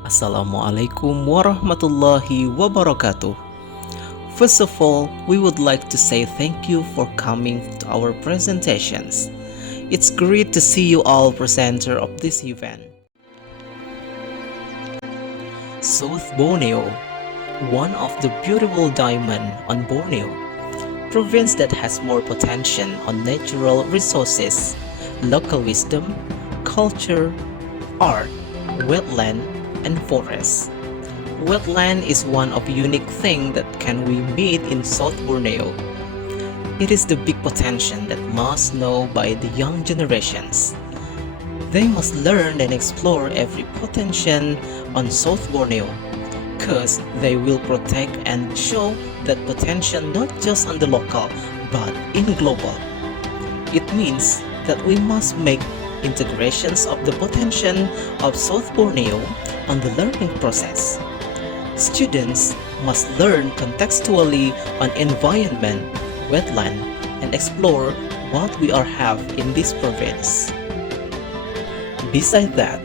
Assalamualaikum warahmatullahi wabarakatuh. First of all, we would like to say thank you for coming to our presentations. It's great to see you all presenter of this event. South Borneo, one of the beautiful diamond on Borneo, province that has more potential on natural resources, local wisdom, culture, art, wetland, and forests. Wetland is one of unique thing that can we meet in South Borneo. It is the big potential that must know by the young generations. They must learn and explore every potential on South Borneo, cause they will protect and show that potential not just on the local but in global. It means that we must make integrations of the potential of South Borneo on the learning process. Students must learn contextually on environment, wetland, and explore what we are have in this province. Besides that,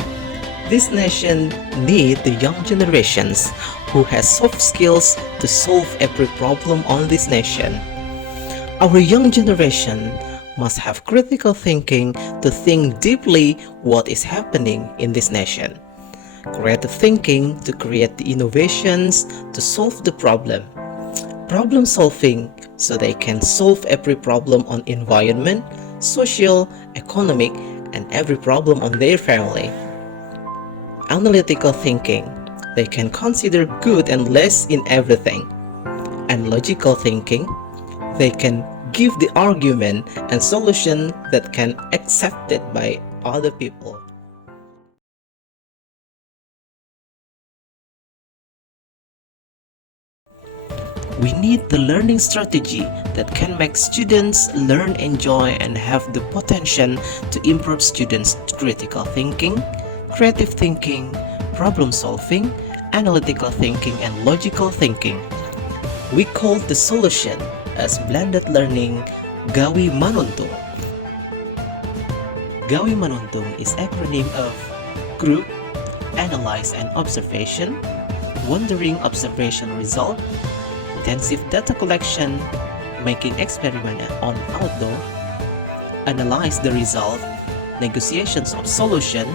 this nation need the young generations who has soft skills to solve every problem on this nation. Our young generation must have critical thinking to think deeply what is happening in this nation. Creative thinking to create the innovations to solve the problem. Problem solving so they can solve every problem on environment, social, economic, and every problem on their family. Analytical thinking, they can consider good and less in everything. And logical thinking, they can give the argument and solution that can accepted by other people. We need the learning strategy that can make students learn, enjoy, and have the potential to improve students' critical thinking, creative thinking, problem solving, analytical thinking, and logical thinking. We call the solution as blended learning GAWI MANUNTUNG. GAWI MANUNTUNG is acronym of Group, Analyze and Observation, Wondering Observation Result, Intensive Data Collection, Making Experiment on Outdoor, Analyze the Result, Negotiations of Solution,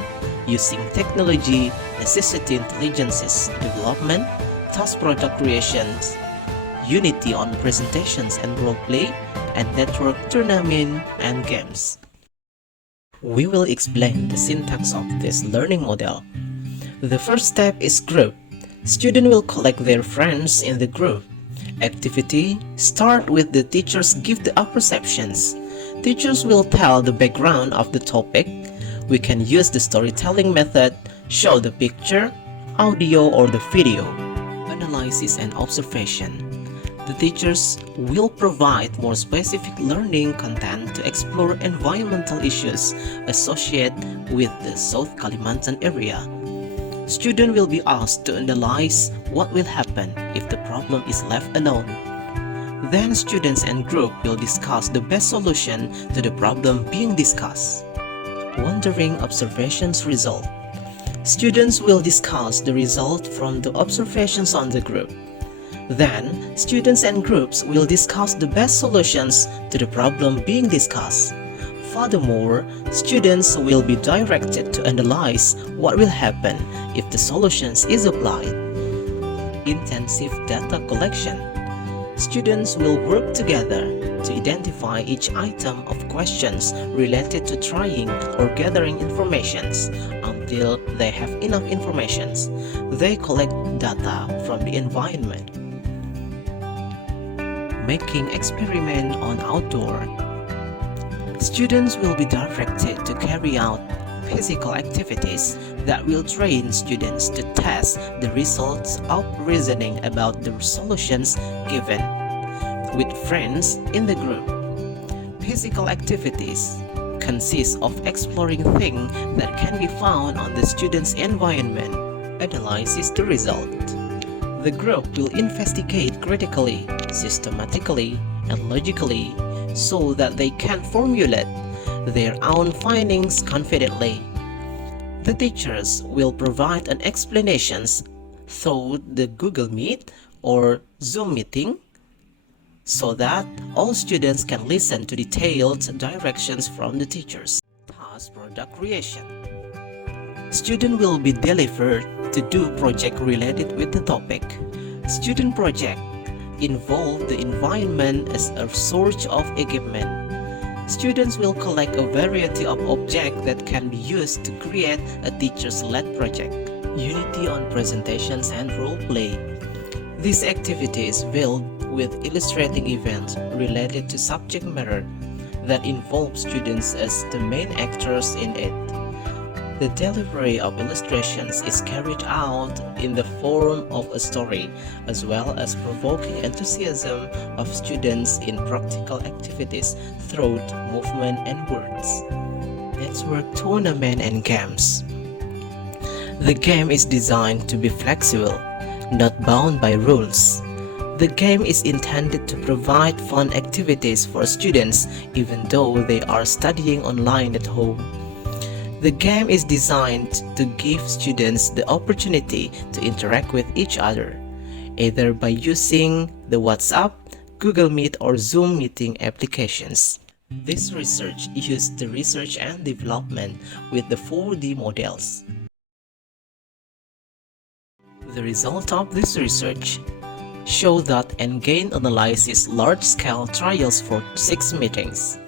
Using Technology, Necessity Intelligences Development, Task Product Creations, Unity on Presentations and Roleplay, and Network Tournament and Games. We will explain the syntax of this learning model. The first step is group. Students will collect their friends in the group. Activity start with the teachers give the perceptions. Teachers will tell the background of the topic. We can use the storytelling method, show the picture, audio or the video. Analysis and observation. The teachers will provide more specific learning content to explore environmental issues associated with the South Kalimantan area. Students will be asked to analyze what will happen if the problem is left alone. Then students and group will discuss the best solution to the problem being discussed. Wondering observations result. Students will discuss the result from the observations on the group. Then, students and groups will discuss the best solutions to the problem being discussed. Furthermore, students will be directed to analyze what will happen if the solutions is applied. Intensive data collection. Students will work together to identify each item of questions related to trying or gathering informations until they have enough informations. They collect data from the environment. Making experiment on outdoor. Students will be directed to carry out physical activities that will train students to test the results of reasoning about the solutions given with friends in the group. Physical activities consist of exploring things that can be found on the student's environment. Analyze the result. The group will investigate critically, systematically, and logically so that they can formulate their own findings confidently. The teachers will provide an explanations through the Google Meet or Zoom meeting so that all students can listen to detailed directions from the teachers. Task product creation. Student will be delivered to do project related with the topic. Student project involve the environment as a source of equipment. Students will collect a variety of objects that can be used to create a teacher's-led project. Unity on presentations and role play. This activity is filled with illustrating events related to subject matter that involve students as the main actors in it. The delivery of illustrations is carried out in the form of a story, as well as provoking enthusiasm of students in practical activities through movement and words. Network tournament and games. The game is designed to be flexible, not bound by rules. The game is intended to provide fun activities for students even though they are studying online at home. The game is designed to give students the opportunity to interact with each other, either by using the WhatsApp, Google Meet or Zoom meeting applications. This research used the research and development with the 4D models. The result of this research show that N-GAIN analyzes large-scale trials for 6 meetings.